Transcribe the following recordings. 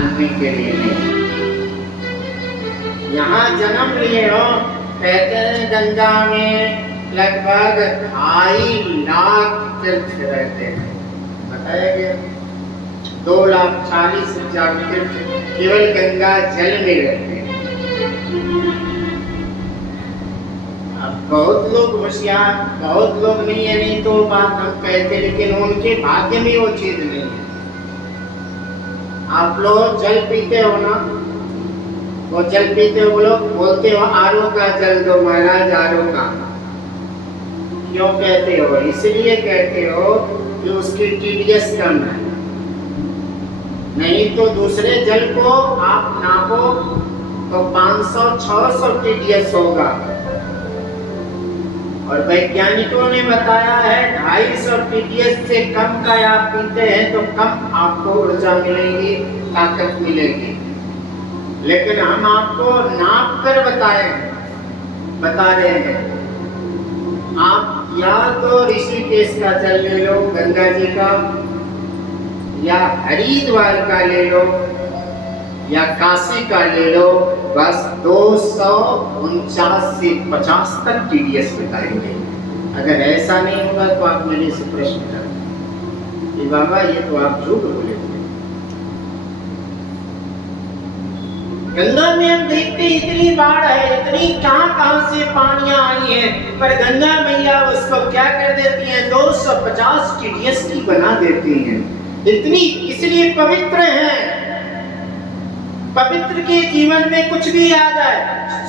मानने के लिए नहीं। यहाँ जन्म लिए हो, कहते हैं गंगा में लगभग 2.5 लाख तीर्थ रहते हैं, बताया गया 2,40,000 तीर्थ केवल गंगा जल में रहते हैं। अब बहुत लोग होशियार, बहुत लोग नहीं है, नहीं तो बात हम कहते, लेकिन उनके भाग्य में वो चीज नहीं है। आप लोग जल पीते हो ना, वो जल पीते हो, बोलते हो आरो का जल दो महाराज, आरो का। क्यों कहते हो? इसलिए कहते हो कि उसकी टीडीएस कम है, नहीं तो दूसरे जल को आप नापो तो 500-600 टीडीएस होगा, और वैज्ञानिकों ने बताया है 250 टीडीएस से कम का आप पीते हैं तो कम आपको ऊर्जा मिलेगी, ताकत मिलेगी। लेकिन हम आपको नाप कर बता रहे हैं। आप या तो ऋषिकेश का जल ले लो, गंगा जी का, या हरिद्वार का ले लो, या काशी का ले लो, बस 249 से 50 तक टीडीएस बताएंगे। अगर ऐसा नहीं होगा तो आप मेरे से प्रश्न करें कि बाबा ये तो आप झूठ बोले थे। गंगा में हम देखते इतनी बाढ़ है, इतनी कहां से पानियां आई है, पर गंगा मैया उसको क्या कर देती है, 250 टीडीएस की बना देती हैं। इतनी इसलिए पवित्र है। पवित्र के जीवन में कुछ भी आ जाए,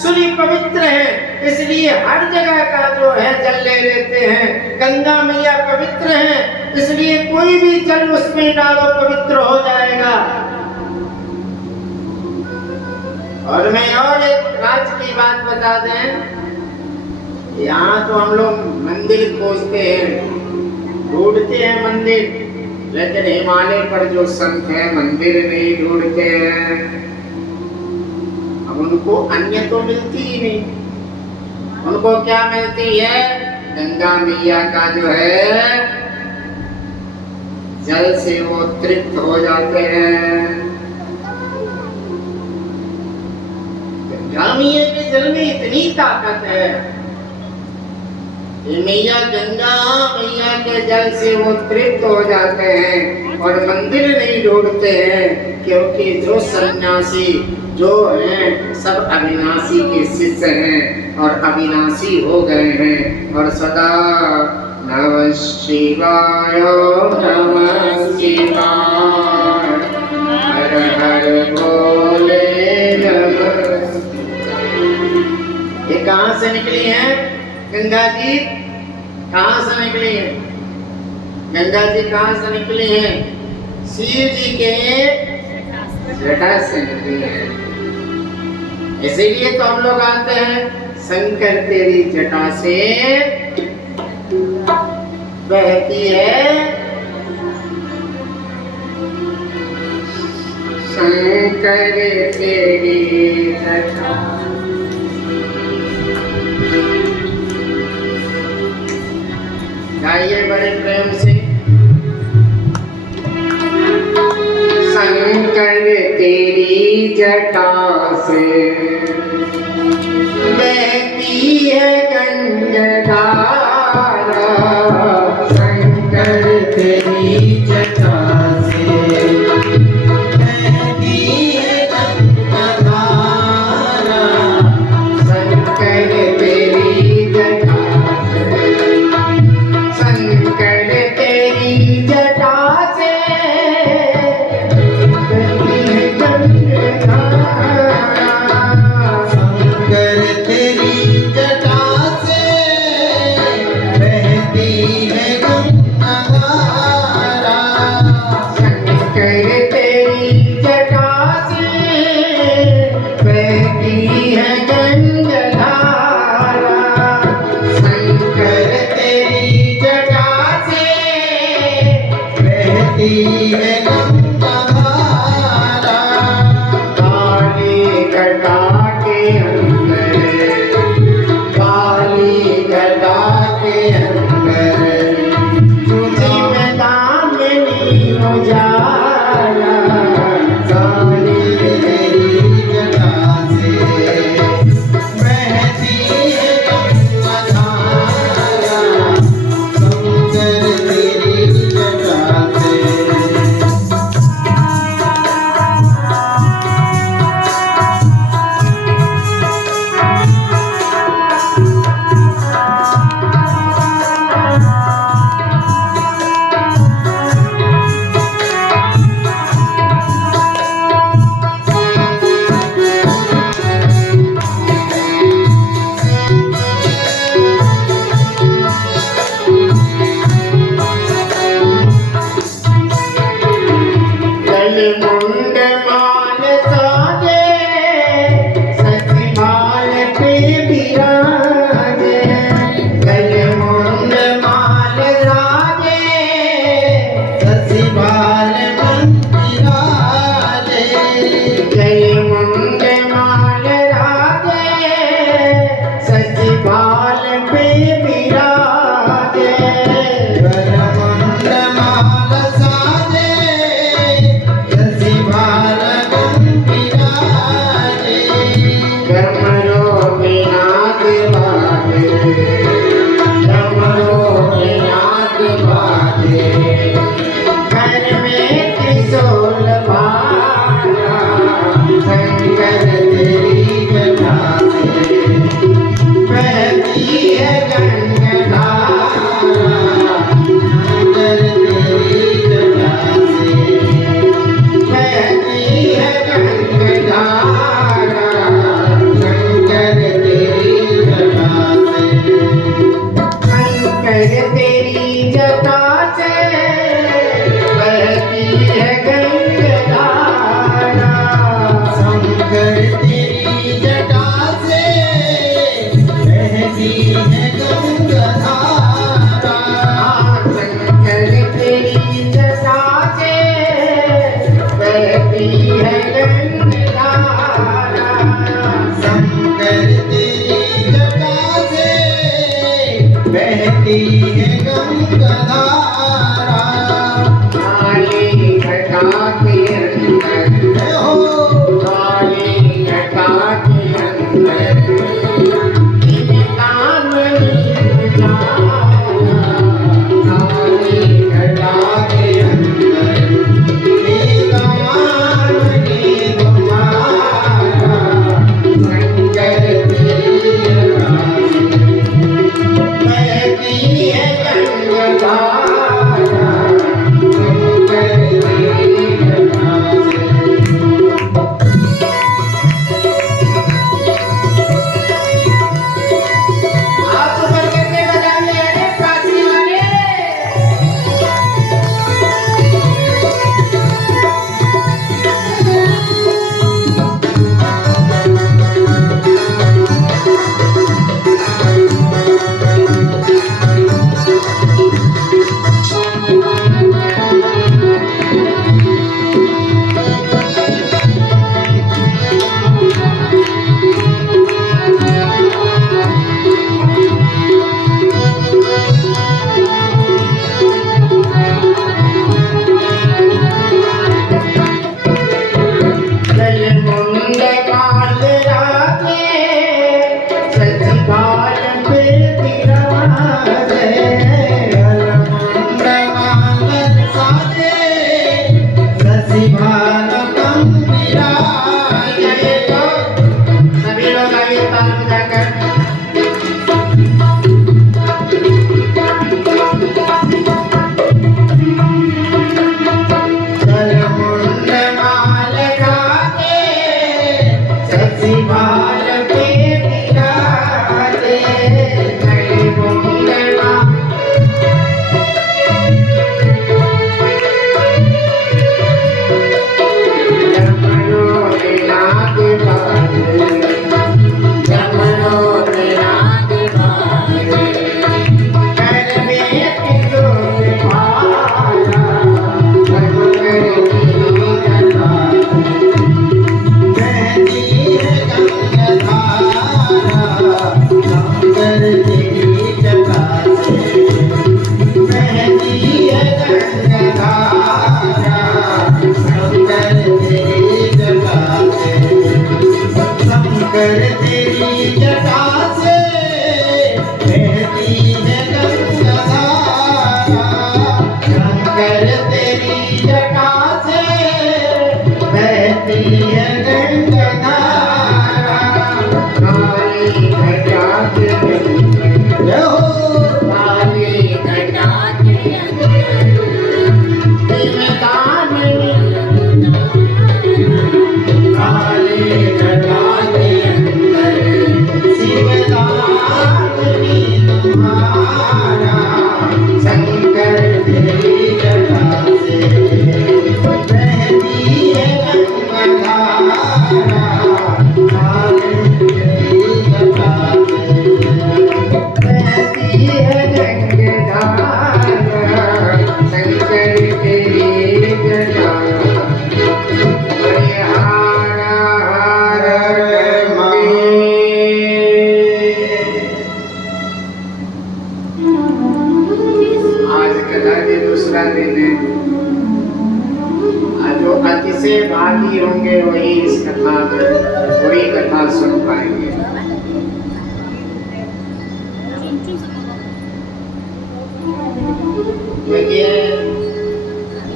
सूर्य पवित्र है, इसलिए हर जगह का जो है जल ले लेते हैं। गंगा मैया पवित्र है, इसलिए कोई भी जल उसमें डालो पवित्र हो जाएगा। और मैं और एक राज की बात बता दें, यहाँ तो हम लोग मंदिर खोजते हैं, ढूंढते हैं मंदिर, लेकिन हिमालय पर जो संत हैं मंदिर नहीं ढूंढते हैं। अब उनको अन्य तो मिलती ही नहीं, उनको क्या मिलती है, गंगा मैया का जो है जल से वो तृप्त हो जाते हैं। गंगा मैया के जल में इतनी ताकत है, मैया गंगा मैया के जल से वो तृप्त हो जाते हैं और मंदिर नहीं ढूंढते हैं, क्योंकि जो सन्यासी जो हैं सब अविनाशी के शिष्य हैं और अविनाशी हो गए हैं। और सदा नमः शिवाय नमः शिवाय, हर हर भोले नमः। ये कहाँ से निकली हैं गंगा जी? कहाँ से निकली है गंगा जी? कहाँ से निकली है? शिव जी के जटा से निकली है। इसीलिए तो हम लोग आते हैं, शंकर तेरी जटा से बहती है, शंकर तेरी जटा। गाइए बड़े प्रेम से, शंकर तेरी जटा से बहती है गंगाधारा, शंकर तेरी जटा से बहती है गंगाधारा, शंकर तेरी जटा गंगाधारा शंकर तेरी जटा से, शंकर तेरी जटा से बहती है गंगाधारा, शंकर तेरी जटा से बहती है गंगाधारा, शंकर तेरी जटा से बहती है गंगाधारा, शंकर तेरी जटा से बहती है गंगाधारा, काली घटा के अंदर हो, काली घटा के अंदर कामनी जाना, काली घटा के अंदर कामनी तुम्हारा, शंकर तेरी जटा से बहती है गंगाधारा, शंकर तेरी जटा से। आप ऊपर करके बजाइए, अरे काशी वाले। जय मुंड काल राखे सचिवाल पे विराजे, मुंड काल साजे सचिवाल कम विराजे। तो सभी लोग आइए ताल बजाकर। मुंड माल खाके सचिवाल पे विराजे, मुंड माल जमनो नाग बाजे, जमनो नाग बाजे, कर में तिजोर भाला, शंकर तेरी जटा बहती है गंगाधारा, शंकर तेरी जटा से बहती है गंगाधारा, शंकर तेरी जटा से, शंकर तेरी जटा से बहती है गंगाधारा, शंकर तेरी जटा से बहती है गंगाधारा, काली घटा के अंदर हो, काली घटा के अंदर कामनी, काली घटा के अंदर शिवदानी तुम्हारा, शंकर तेरी जटा से बहती है गंगाधारा, काली तेरी जटा से बहती है गंगाधारा, शंकर तेरी जटा। हर हर महादेव। आज कथा के दूसरा दिन है। आज जो अति से भागी होंगे वही इस कथा में पूरी कथा सुन पाएंगे। देखिए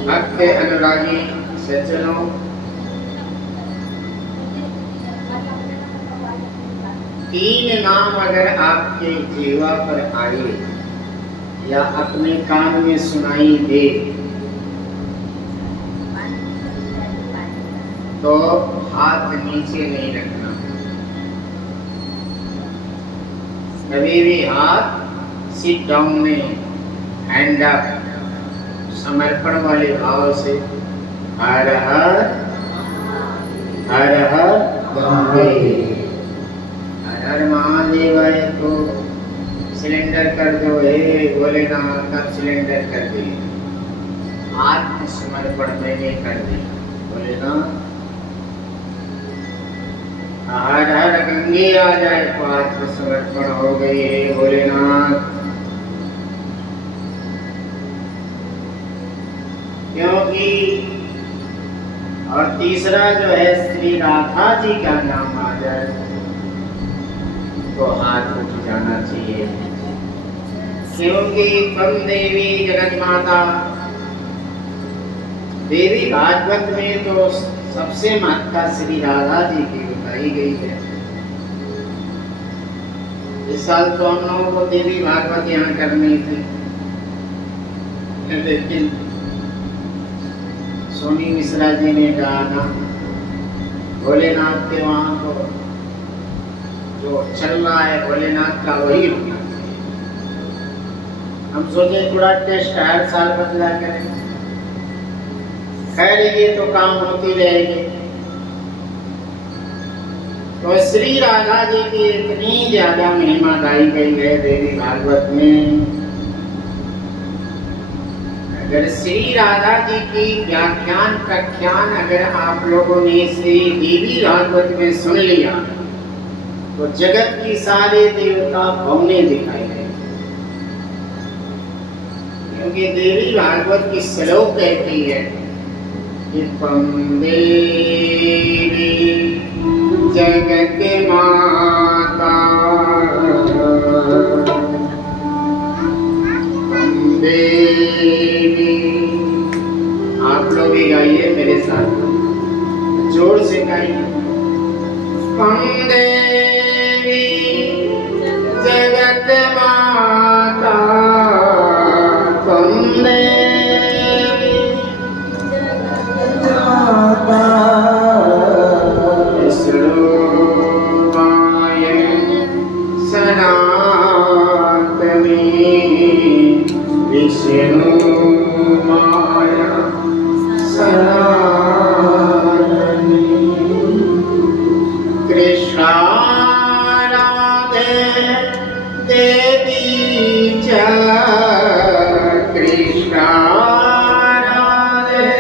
भक्त अनुरागी सज्जनों, तीन नाम अगर आपके जीवा पर आए या अपने कान में सुनाई दे तो हाथ नीचे नहीं रखना, कभी भी हाथ सिट डाउन में, हैंड अप, समर्पण वाले भाव से हर हर हर हर महादेव, हर हर महादेवाय को सिलेंडर कर दो, हे भोलेनाथ अब सिलेंडर कर दे, आत्मसमर्पण मैंने कर दिया भोलेनाथ। हर हर गंगे आ जाए तो आत्मसमर्पण हो गई है भोलेनाथ। क्योंकि और तीसरा जो है श्री राधा जी का नाम आ जाए तो हाथ उठ जाना चाहिए, क्योंकि तुम देवी जगत माता, देवी भागवत में तो सबसे महत्ता श्री राधा जी की बताई गई है। इस साल तो हम लोगों को देवी भागवत यहाँ करनी थी, लेकिन सोनी मिश्रा जी ने कहा था भोलेनाथ के वहां को जो चल रहा है भोलेनाथ का वही होना चाहिए। हम सोचे थोड़ा टेस्ट हर साल बदला करें, खैर ये तो काम होती रहेगी। तो श्री राधा जी की इतनी ज्यादा महिमा गाई गई है देवी भागवत में। अगर श्री राधा जी की व्याख्यान प्रख्यान अगर आप लोगों ने श्री देवी भागवत में सुन लिया तो जगत की सारे देवता भवने दिखाई दे, क्योंकि देवी भागवत की श्लोक कहती है कि त्वं देवी जगत माता, देवी, आप लोग भी गाइए मेरे साथ, जोर से गाइए। त्वं देवी जगत माता, त्वं देवी जगत माता, स्वरूपाय सनातनी विष्णु माया सनातनी, कृष्णा राधे देवी च, कृष्णा राधे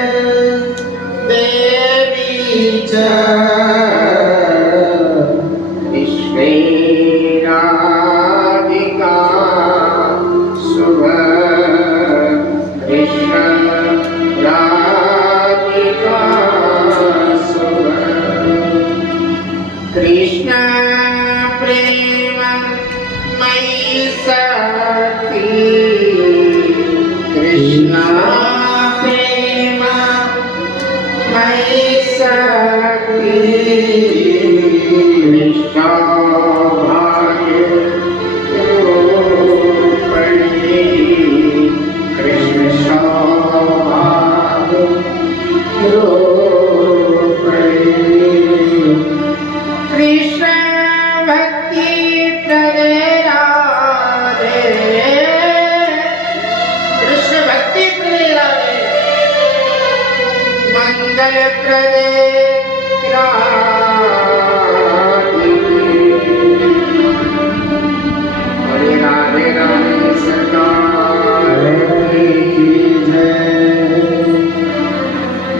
देवी च, कृष्णे राधिका शुभ, कृष्ण प्रेम मयि सती, कृष्ण प्रेम मयि सती, कृष्ण भाग्य रूपिणी, कृष्ण सौभाग्य रूपिणी, कृष्ण भक्ति प्रदे राधे, कृष्ण भक्ति प्रदे राधे, मंगल प्रदे राधे, हरे राधे राधे सरकार की जय।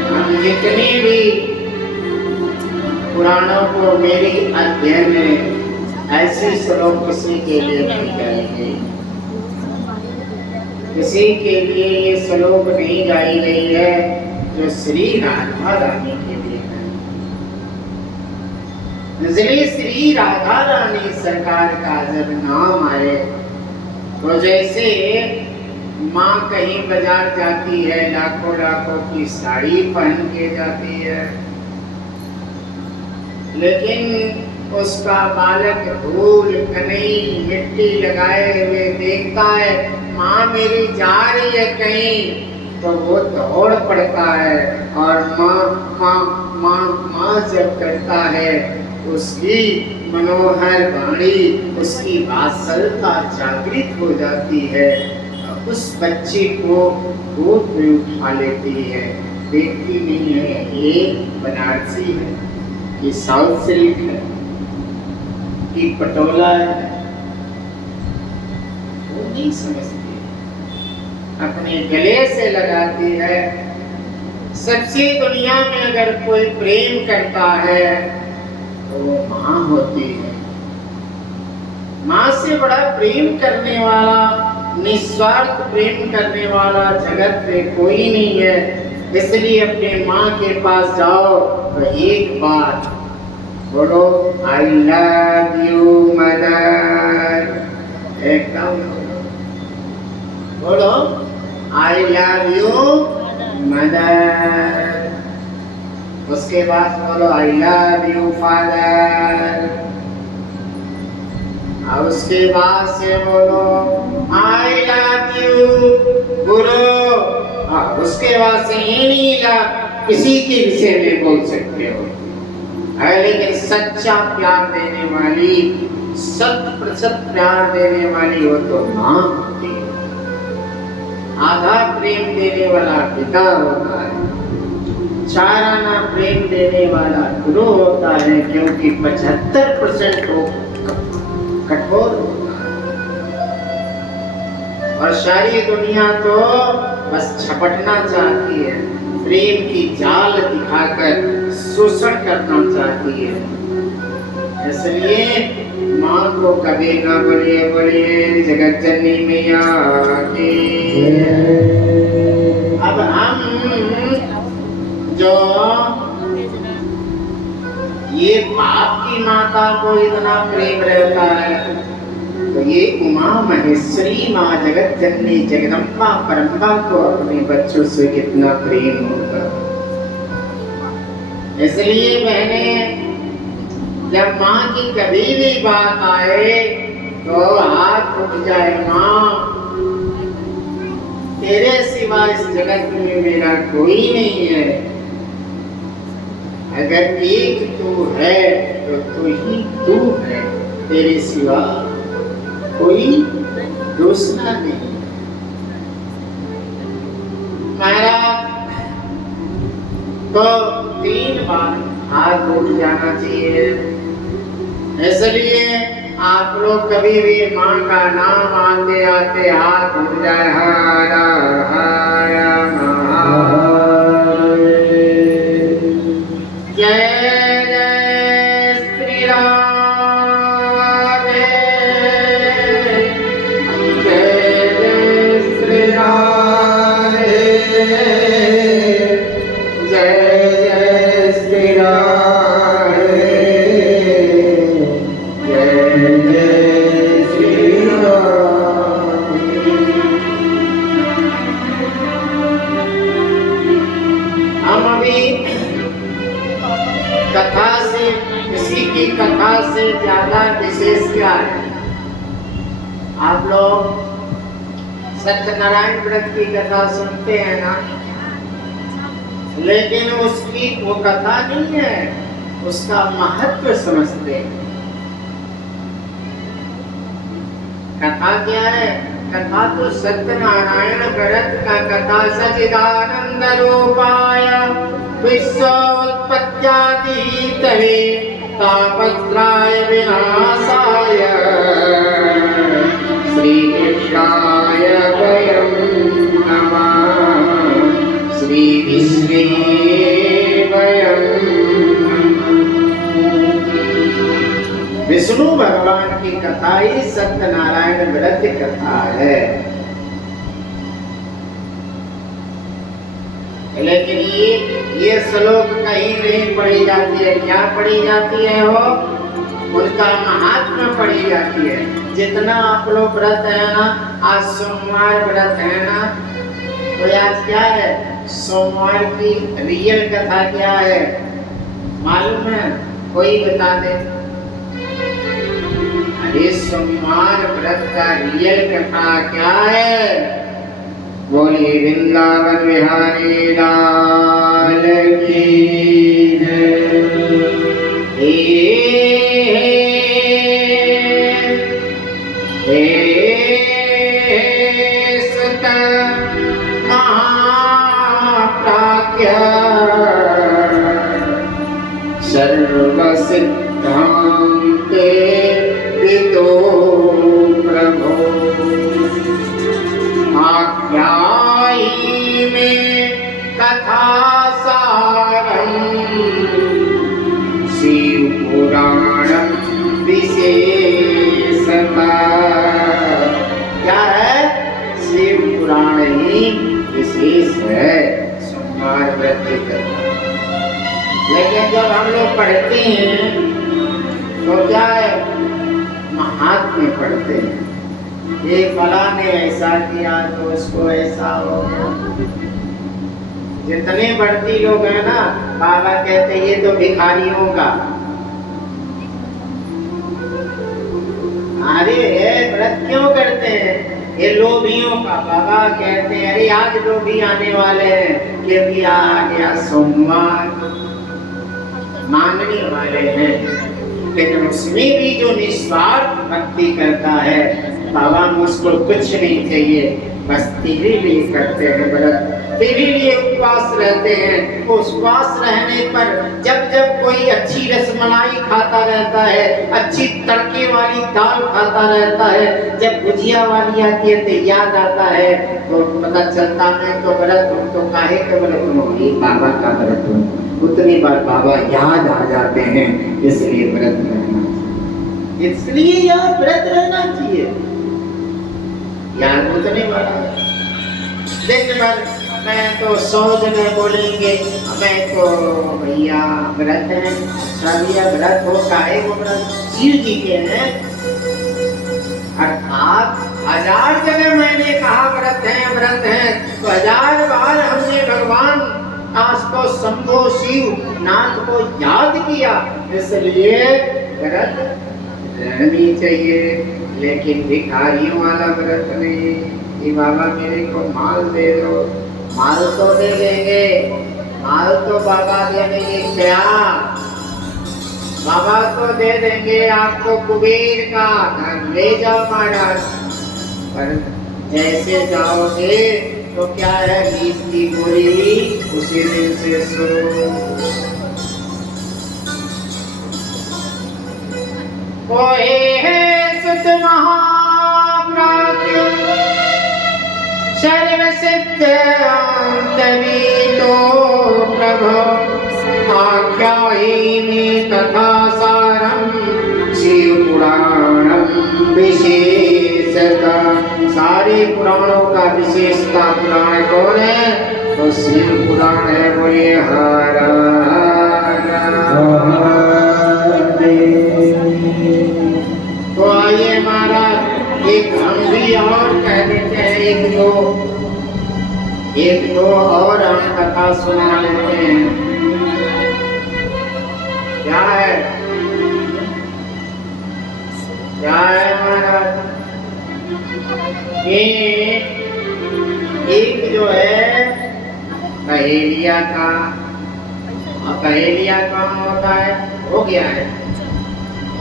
हम जितनी भी पुराणों को मेरी अध्ययन में ऐसे श्लोक किसी के लिए नहीं गाई गई, किसी के लिए ये श्लोक नहीं गाई गई है जो श्री राधा रानी के लिए है। इसलिए श्री राधा रानी सरकार का जब नाम आए तो जैसे माँ कहीं बाजार जाती है लाखों लाखों की साड़ी पहन के जाती है, लेकिन उसका बालक धूल कनई मिट्टी लगाए हुए देखता है माँ मेरी जा रही है कहीं, तो वो दौड़ पड़ता है और माँ माँ माँ जब करता है उसकी मनोहर वाणी, उसकी वात्सल्यता जागृत हो जाती है, उस बच्चे को गोद में उठा लेती है। देखती नहीं है ये बनारसी है, ये साउथ सिल्क है, ये पटोला है, वो नहीं समझती, अपने गले से लगाती है। सबसे दुनिया में अगर कोई प्रेम करता है तो वो माँ होती है। माँ से बड़ा प्रेम करने वाला, निस्वार्थ प्रेम करने वाला जगत में कोई नहीं है। इसलिए अपने माँ के पास जाओ तो एक बात बोलो, आई लव यू मदर, एकदम बोलो, आई लव यू मदर। उसके बाद बोलो, आई लव यू फादर। और उसके बाद से बोलो, आई लव यू गुरु। और उसके बाद से ये नहीं किसी के विषय में बोल सकते हो, लेकिन सच्चा प्यार देने वाली, 100% प्यार देने वाली वो तो माँ होती है। आधा प्रेम देने वाला पिता होता है, 4 आना प्रेम देने वाला गुरु होता है, क्योंकि 75% वो कठोर होता है। और सारी दुनिया तो बस झपटना चाहती है, प्रेम की जाल दिखाकर शोषण करना चाहती है। इसलिए माँ को कभी न बोलिए, बोलिए जगत जननी मैया की। अब हम जो ये बाप की माता को इतना प्रेम रहता है, तो ये उमा महेश्वरी माँ जगत जननी जगदम्बा परम्बा को अपने बच्चों से कितना प्रेम होगा। इसलिए बहने, जब माँ की कभी भी बात आए तो हाथ उठ जाए, माँ तेरे सिवा इस जगत में मेरा कोई नहीं है, अगर एक तू है तो तू ही तू है, तेरे सिवा कोई दूसरा नहीं। महाराज तो 3 बार हाथ उठ जाना चाहिए। इसलिए आप लोग कभी भी माँ का नाम आते आते हाथ उठ जाए, हर हर महादेव, जय जय श्री राधे, जय जय श्री राधे, जय जय श्री राधे, जय जय श्री राधे। हम अभी कथा से, किसी की कथा से ज्यादा विशेष क्या है? आप लोग सत्यनारायण व्रत की कथा सुनते हैं ना, लेकिन उसकी वो कथा नहीं है, उसका महत्व समझते हैं। कथा क्या है? कथा तो सत्यनारायण व्रत का कथा, सच्चिदानंद रूपाय विश्वोत्पत्त्यादिहेतवे तापत्रय विनाशाय श्री कृष्णाय वयं नमः, श्री विष्णवे वयं नमः। विष्णु भगवान की कथा ही सत्यनारायण व्रत कथा है। लेकिन ये श्लोक कहीं नहीं पढ़ी जाती है। क्या पढ़ी जाती है? वो उनका महात्मा पढ़ी जाती है। जितना आप लोग व्रत है ना, आज सोमवार व्रत है ना, तो आज क्या है? सोमवार की रियल कथा क्या है मालूम है? कोई बता दे। अरे सोमवार व्रत का रियल कथा क्या है? बोलिए वृंदावन बिहारी लाल की जय। सर्वसिद्धान्ते विदो प्रभो आख्यायी में कथा सारम् शिव पुराणम विशेषता। क्या है? शिव पुराण ही विशेष है सोमवार व्रत करना। लेकिन जब हम लोग पढ़ते हैं तो क्या है? महात्म्य पढ़ते हैं। ये फला ने ऐसा किया तो उसको ऐसा हो गया। जितने बढ़ती लोग हैं ना, बाबा कहते हैं ये तो भिखारियों का। अरे व्रत क्यों करते हैं? ये लोभियों का। बाबा कहते हैं अरे आज लोभी आने वाले हैं क्योंकि आ गया सोमवार, मांगने वाले हैं। लेकिन उसमें भी जो निस्वार्थ भक्ति करता है, बाबा मुझको कुछ नहीं चाहिए, बस तेरे लिए करते हैं व्रत, तेरे लिए उपवास रहते हैं। उपवास रहने पर जब जब कोई अच्छी रसमलाई खाता रहता है, अच्छी तड़के वाली दाल खाता रहता है, जब भुजिया वाली आती है तो याद आता है, तो पता चलता मैं तो व्रत हूँ। तो काहे के व्रत हूँ? ये बाबा का व्रत हूँ। उतनी बार बाबा याद आ जाते हैं, इसलिए व्रत रहना, इसलिए याद व्रत रहना चाहिए। याद उतने बार दिन भर मैं तो 100 जने बोलेंगे मैं तो भैया व्रत है। भैया व्रत हो काहे वो व्रत? शिव जी के हैं। अर्थात 1000 जगह मैंने कहा व्रत है व्रत है, तो 1000 बार हमने भगवान आज तो शंभो शिव नाथ को याद किया, इसलिए व्रत रहनी चाहिए। लेकिन भिखारियों वाला व्रत नहीं कि बाबा मेरे को माल दे दो। माल तो दे देंगे, माल तो बाबा दे देंगे। क्या? बाबा तो दे देंगे आपको कुबेर का धन, ले जाओ महाराज। पर जैसे जाओगे तो क्या है? गीत की बोली उसी दिन से शुरू। कोई है सुत महाप्राज्ञ सर्वसिद्धान्तविदो प्रभो आख्यायिनी तथा सारम् शिव पुराणम विशेषता। सारे पुराणों का विशेषता पुराण कौन है? तो शिव पुराण है। बोलिए हर तो आइए महाराज एक हम भी और कह देते हैं, एक दो और हम कथा सुना लेते हैं। क्या है? क्या है महाराज? एक जो है पहेलिया का, और पहेलिया कौन होता है? हो गया है।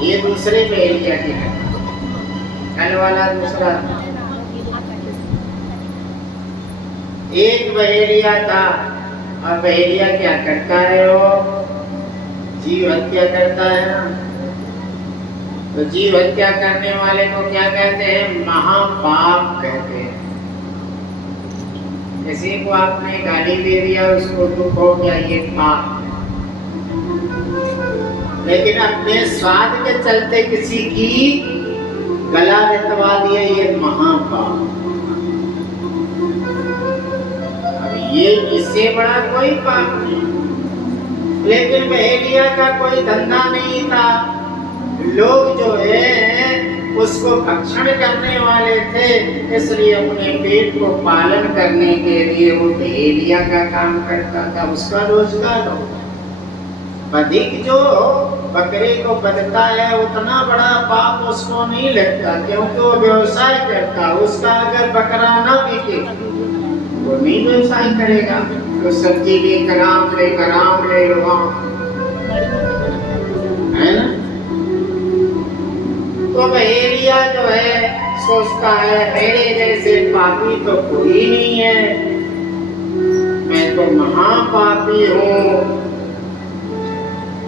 ये दूसरे पहेलिया की है, कल वाला दूसरा। एक पहेलिया था, और पहेलिया क्या करता है? वो जीव हत्या करता है ना। तो जीव हत्या करने वाले को क्या कहते हैं? महापाप कहते हैं। किसी को आपने गाली दे दिया, उसको दुख हो गया, ये पाप। लेकिन अपने स्वाद के चलते किसी की गला रतवा दिया, ये महापाप। अब ये इससे बड़ा कोई पाप नहीं। लेकिन पहेलिया का कोई धंधा नहीं था। लोग जो है उसको भक्षण करने वाले थे, इसलिए अपने पेट को पालन करने के लिए वो पहेलिया का काम करता था। उसका रोजगार हो। अधिक जो बकरे को बदता है उतना बड़ा पाप उसको नहीं लगता, क्योंकि वो व्यवसाय करता। उसका अगर बकरा ना बिके वो नहीं व्यवसाय करेगा। तो सब्जी लेकर आम ले लो, है ना। तो पहेलिया जो है सोचता है मेरे जैसे पापी तो कोई नहीं है, मैं तो महापापी हूँ।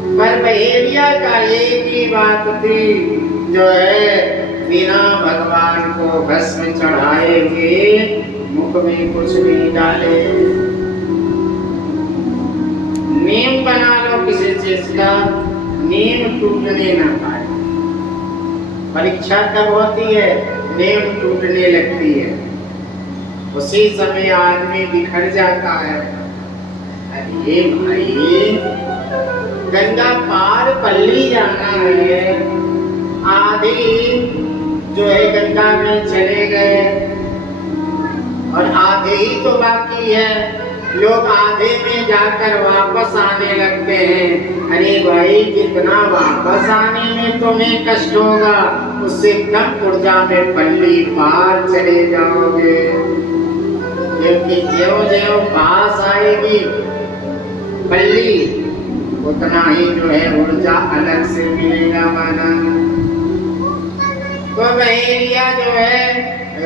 पर हर बहेलिया का एक ही बात थी, जो है बिना भगवान को भस्म चढ़ाए हुए मुख में कुछ नहीं डाले। नेम बना लो किसी चीज का, नेम टूटने ना पाए। परीक्षा कब होती है? नेम टूटने लगती है, उसी समय आदमी बिखर जाता है। अरे भाई, गंगा पार पल्ली जाना है, आधी जो है गंगा में चले गए और आधे ही तो बाकी है। लोग आधे में जाकर वापस आने लगते हैं। अरे भाई, जितना वापस आने में तुम्हें कष्ट होगा, उससे कम ऊर्जा में पल्ली पार चले जाओगे। क्योंकि ज्यों-ज्यों पास आएगी पल्ली, उतना ही जो है ऊर्जा अलग से मिलेगा माना। तो बहेलिया जो है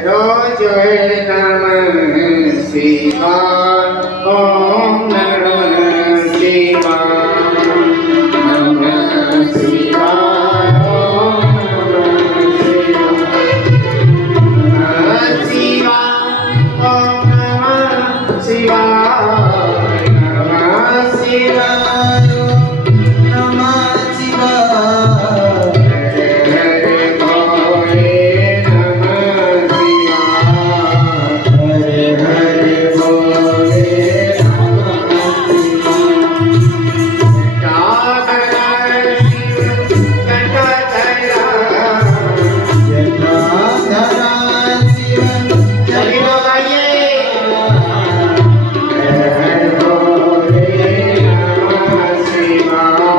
रोज जो है नमः शिवाय, ओम नमः शिवाय, नमः शिवाय, ओम नमः शिवाय, ओम नमः शिवाय, नमः शिवाय, नमः शिवाय, हरे भोले नमः शिवाय, हरे भोले नमः शिवाय। चलिए भाइये, हरे भोले नमः शिवाय,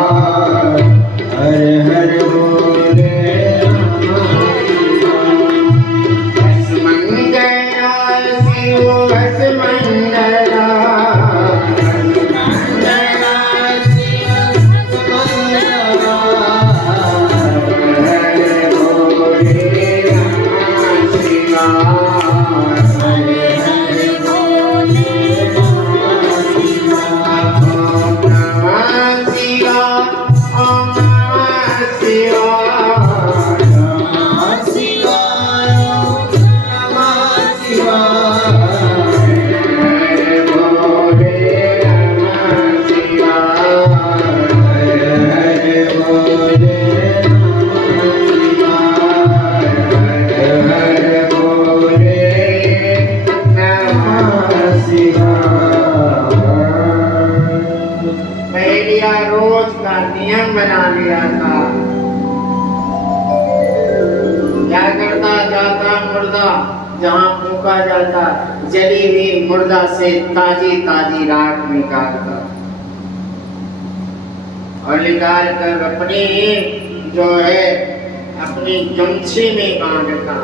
हरे भोले नमः शिवाय। भस्मंगला शिव भस्मंगला, भस्मंगला शिव भस्मंगला, हरे भोले नमः शिवाय, हरे भोले नमः शिवाय। ओम नमः शिवाय, ओम नमः शिवाय, नमः शिवाय, नमः शिवाय, हरे भोले नमः शिवाय, हरे भोले नमः शिवाय, हरे भोले नमः शिवाय। पहलिया रोज का नियम बना लिया था। क्या करता? जाता मुर्दा जहाँ फूका जाता, जली हुई मुर्दा से ताजी ताजी राख निकालता और निकाल कर अपनी जो है अपनी गमछी में बांधता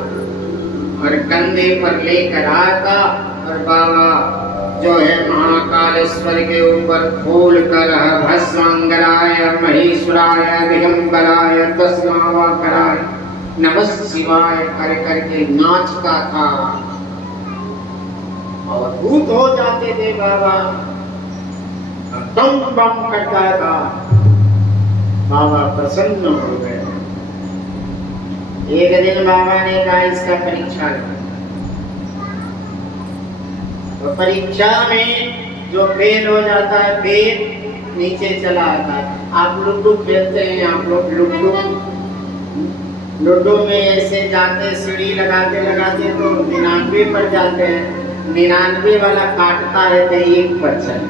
और कंधे पर लेकर आता और बाबा जो है महाकालेश्वर के ऊपर फूल कर भस्मांगराय महेश्वराय दिगंबराय तस्मावाकराय नमः शिवाय कर करके नाचता था और भूत हो जाते थे बाबा, बम बम करता था। बाबा प्रसन्न हो गए। एक दिन बाबा ने कहा इसका परीक्षा लो। तो परीक्षा में जो फेल हो जाता है फेल नीचे चला आता है। आप लूडो खेलते हैं, आप लोग लूडो में ऐसे जाते सीढ़ी लगाते लगाते तो 99 पर जाते हैं। 99 वाला काटता है तो 1 पर चले।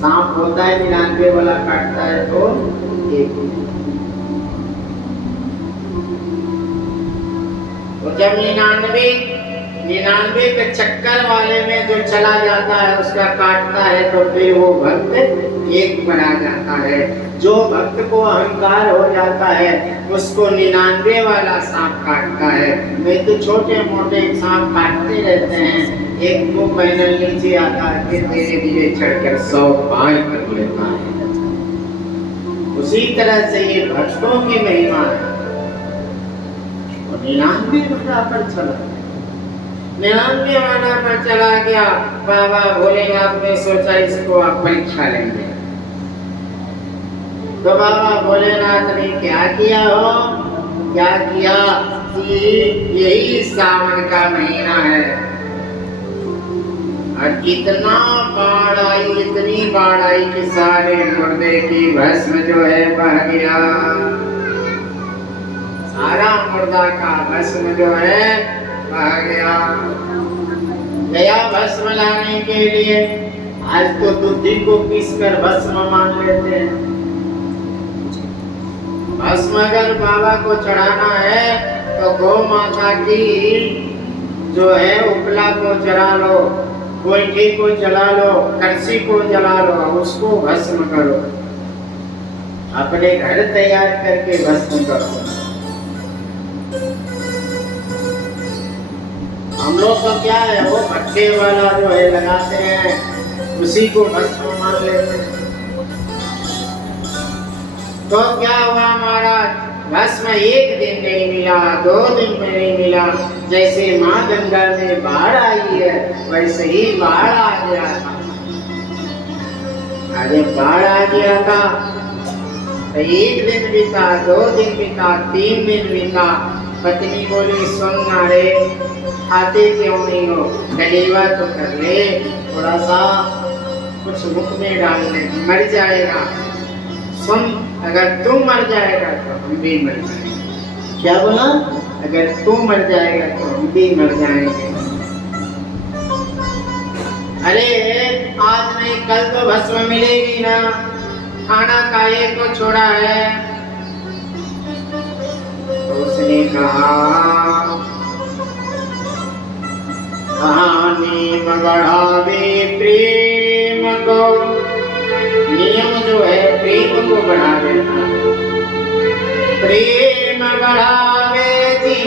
सांप होता है 99 वाला काटता है तो 1। तो जब 99 के चक्कर वाले में जो चला जाता है उसका काटता है तो फिर वो भक्त 1 पर आ जाता है। जो भक्त को अहंकार हो जाता है उसको 99 वाला सांप काटता है। वे तो छोटे मोटे सांप काटते रहते हैं, 1-2 पैनल नीचे आता है फिर धीरे धीरे चढ़कर 100 पार कर लेता है। उसी तरह से ये भक्तों की महिमा है। 99 वाला पर चला, 99 वाला पर चला गया। बाबा भोलेनाथ ने सोचा इसको आप परीक्षा लेंगे। तो बाबा भोलेनाथ ने क्या किया हो, क्या किया कि यही सावन का महीना है और इतना बाढ़ आई, इतनी बाढ़ आई कि सारे मुर्दे की भस्म जो है बह गया। सारा मुर्दा का भस्म जो है बह गया। गया भस्म लाने के लिए। आज तो दूधी को पीसकर भस्म मान लेते हैं। भस्म अगर बाबा को चढ़ाना है तो गौ माता की जो है उपला को जला लो, गोईठी को जला लो, करसी को जला लो, उसको भस्म करो। अपने घर तैयार करके भस्म करो। हम लोग तो क्या है, वो भट्टे वाला जो है लगाते हैं, उसी को भस्म मान लेते हैं। तो क्या हुआ महाराज, भस्म एक दिन नहीं मिला, 2 दिन में नहीं मिला। जैसे माँ गंगा में बाढ़ आई है वैसे ही बाढ़ आ गया था। अरे बाढ़ आ गया था तो 1 दिन बीता, 2 दिन बीता, 3 दिन बीता। पत्नी बोली सुन ना रे, आते क्यों नहीं हो, गलीवा तो कर ले, थोड़ा सा कुछ मुख में डाल ले, मर जाएगा। सुन, अगर तू मर जाएगा तो हम भी मर जाएंगे। क्या बोला? अगर तू मर जाएगा तो हम भी मर जाएंगे। अरे आज नहीं कल तो भस्म मिलेगी ना, खाना काहे को छोड़ा है? तो उसने कहा कहानी बढ़ावे प्रेम को। नियम जो है प्रेम को बढ़ा देता है। प्रेम बढ़ावे जी,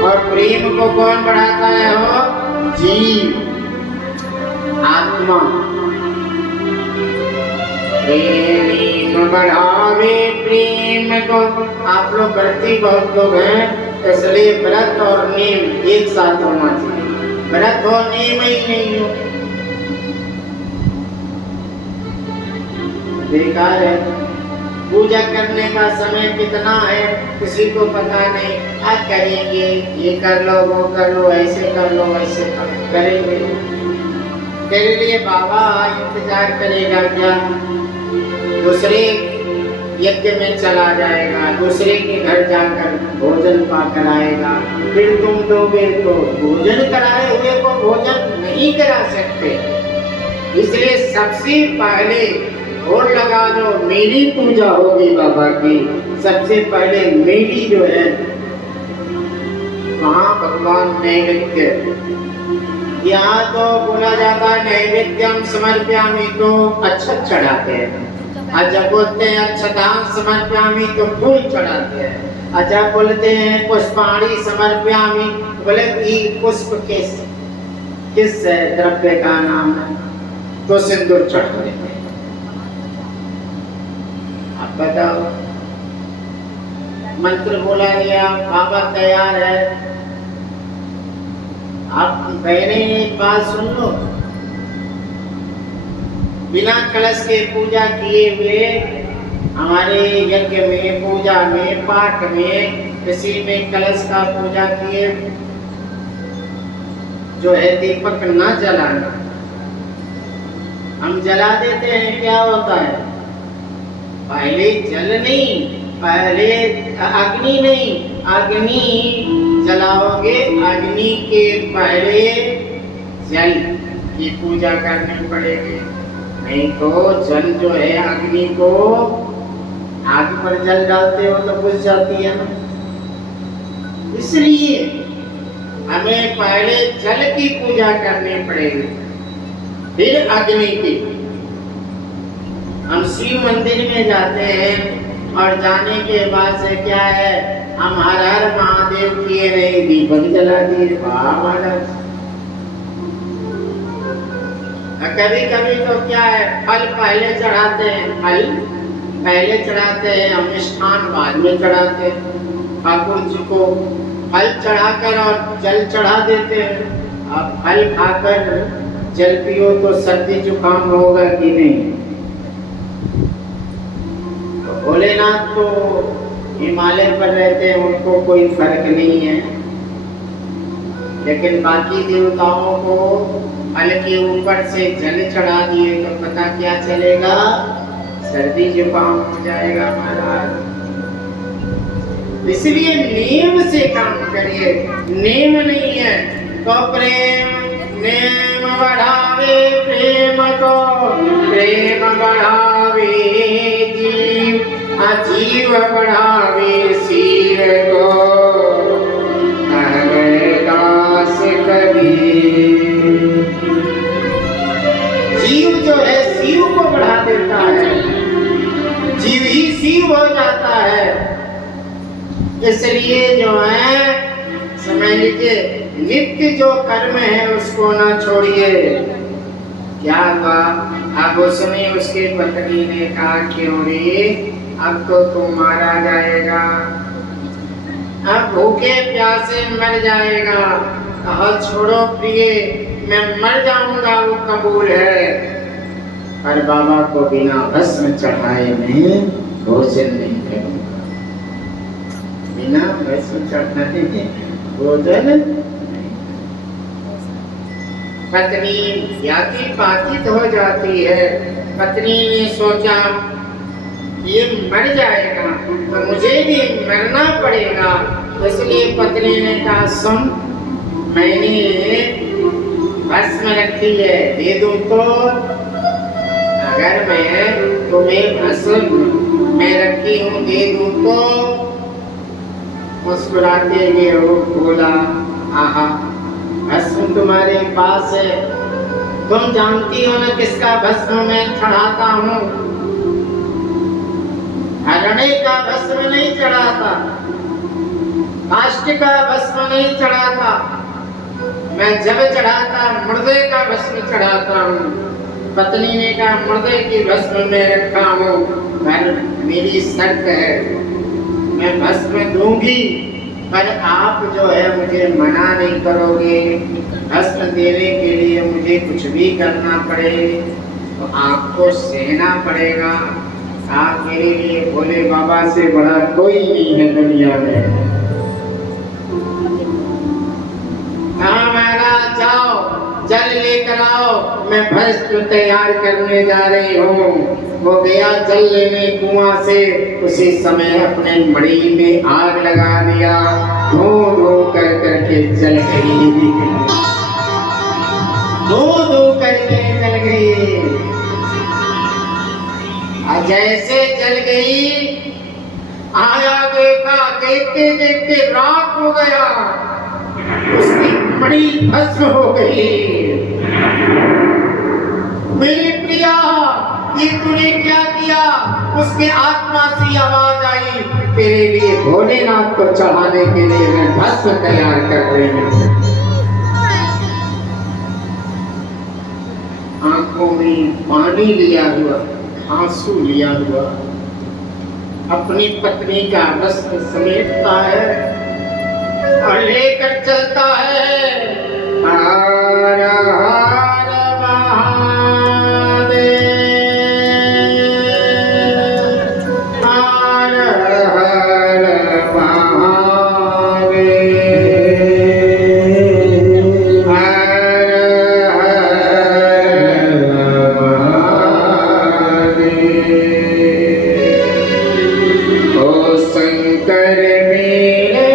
और प्रेम को कौन बढ़ाता है? हो जीव, आत्मा। प्रेम बढ़ावे प्रेम को। आप लोग व्रती बहुत लोग हैं, इसलिए व्रत और नेम एक साथ होना चाहिए। व्रत हो नेम ही नहीं हो, बेकार है। पूजा करने का समय कितना है किसी को पता नहीं। आज करेंगे, ये कर लो, वो कर लो, ऐसे कर लो, वैसे करेंगे। तेरे लिए बाबा इंतजार करेगा क्या? दूसरे यज्ञ में चला जाएगा, दूसरे के घर जाकर भोजन पाकर आएगा, फिर तुम दोगे तो भोजन कराए हुए को भोजन नहीं करा सकते। इसलिए सबसे पहले और लगा लो, मेरी पूजा होगी बाबा की। सबसे पहले मेरी जो है वहाँ भगवान नैवेद्य। यहाँ तो बोला जाता है नैवेद्यम समर्पयामि, तो अक्षत चढ़ाते हैं। और जब बोलते हैं अक्षतां समर्पयामि तो फूल चढ़ाते हैं। और जब बोलते हैं पुष्पाणि समर्पयामि, बोले कि पुष्प किस द्रव्य का नाम है, तो सिंदूर चढ़ाते हैं। अब बताओ, मंत्र बोला गया, बाबा तैयार है। आप बहने एक बात सुन लो, बिना कलश के पूजा किए हुए हमारे यज्ञ में, पूजा में, पाठ में, किसी में कलश का पूजा किए जो है दीपक न जलाना। हम जला देते हैं, क्या होता है? पहले जल नहीं, पहले अग्नि नहीं, अग्नि जलाओगे, अग्नि के पहले जल की पूजा करनी पड़ेगी। नहीं तो जल जो है अग्नि को, आग पर जल डालते हो तो बुझ जाती है ना। इसलिए हमें पहले जल की पूजा करनी पड़ेगी, फिर अग्नि की। हम शिव मंदिर में जाते हैं और जाने के बाद से क्या है, हम हर हर महादेव किए नहीं, दीपक जला दिए। महाराज कभी कभी तो क्या है, फल पहले चढ़ाते हैं, फल पहले चढ़ाते हैं, हम मिष्ठान बाद में चढ़ाते हैं। ठाकुर जी को फल चढ़ाकर और जल चढ़ा देते हैं। अब फल खाकर जल पियो तो सर्दी जुकाम होगा कि नहीं? तो भोलेनाथ तो हिमालय पर रहते हैं, उनको कोई फर्क नहीं है, लेकिन बाकी देवताओं को फल के ऊपर से जल चढ़ा दिए तो पता क्या चलेगा, सर्दी जुकाम हो जाएगा महाराज। इसलिए नेम से काम करिए, नेम नहीं है तो प्रेम नेम बढ़ावे, प्रेम को प्रेम बढ़ावे जीव, अजीव बढ़ावे शिव को कहवे दास कबीर। जीव जो है शिव को बढ़ा देता है, जीव ही शिव हो जाता है। इसलिए जो है समझ लीजिए, नित्य जो कर्म है उसको ना छोड़िए। क्या हुआ, अब उसने उसके पत्नी ने कहा क्यों रे, अब तो तू मारा जाएगा, अब भूखे प्यासे मर जाएगा। कहा छोड़ो प्रिय, मैं मर जाऊंगा वो कबूल है, पर बाबा को बिना भस्म चढ़ाए मैं भोजन नहीं करूंगा, बिना भस्म चढ़ाए भोजन। पत्नी व्याधि बाधित हो जाती है। पत्नी ने सोचा ये मर जाएगा तो मुझे भी मरना पड़ेगा, इसलिए पत्नी ने कहा सुन, मैंने भस्म रखी है, दे दूं तो, अगर मैं तुम्हें भस्म मैं रखी हूँ दे दूं तो। मुस्कुराते हुए वो बोला, आहा भस्म तुम्हारे पास है, तुम जानती हो ना किसका भस्म मैं चढ़ाता हूँ, हरणे का भस्म नहीं चढ़ाता, काष्ठ का भस्म नहीं चढ़ाता, मैं जब चढ़ाता मुर्दे का भस्म चढ़ाता हूँ। पत्नी ने कहा मुर्दे की भस्म में रखा हूँ, पर मेरी शर्त है, मैं भस्म दूंगी पर आप जो है मुझे मना नहीं करोगे, भस्म देने के लिए मुझे कुछ भी करना पड़े तो आपको सहना पड़ेगा। आप मेरे लिए भोले बाबा से बड़ा कोई नहीं है दुनिया में। हाँ महाराज जाओ जल लेकर आओ, मैं भस्म तैयार करने जा रही हूँ। वो गया जल लेने कुआं से, उसी समय अपने मड़ी में आग लगा दिया, धो धो कर करके जल गई, धो धो करके जल गई। जैसे जल गई, आया देखा, देखते देखते राख हो गया, उसकी बड़ी भस्म हो गई। मेरी प्रिया ये तूने क्या किया? उसके आत्मा से आवाज आई, तेरे लिए भोलेनाथ को चढ़ाने के लिए मैं भस्म तैयार कर रही हूँ। आंखों में पानी लिया हुआ, आंसू लिया हुआ, अपनी पत्नी का वस्त्र समेटता है और लेकर चलता है। हर हर महादेव, हर हर महादेव, हर हर महादेव। ओ शंकर मिले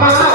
Bye.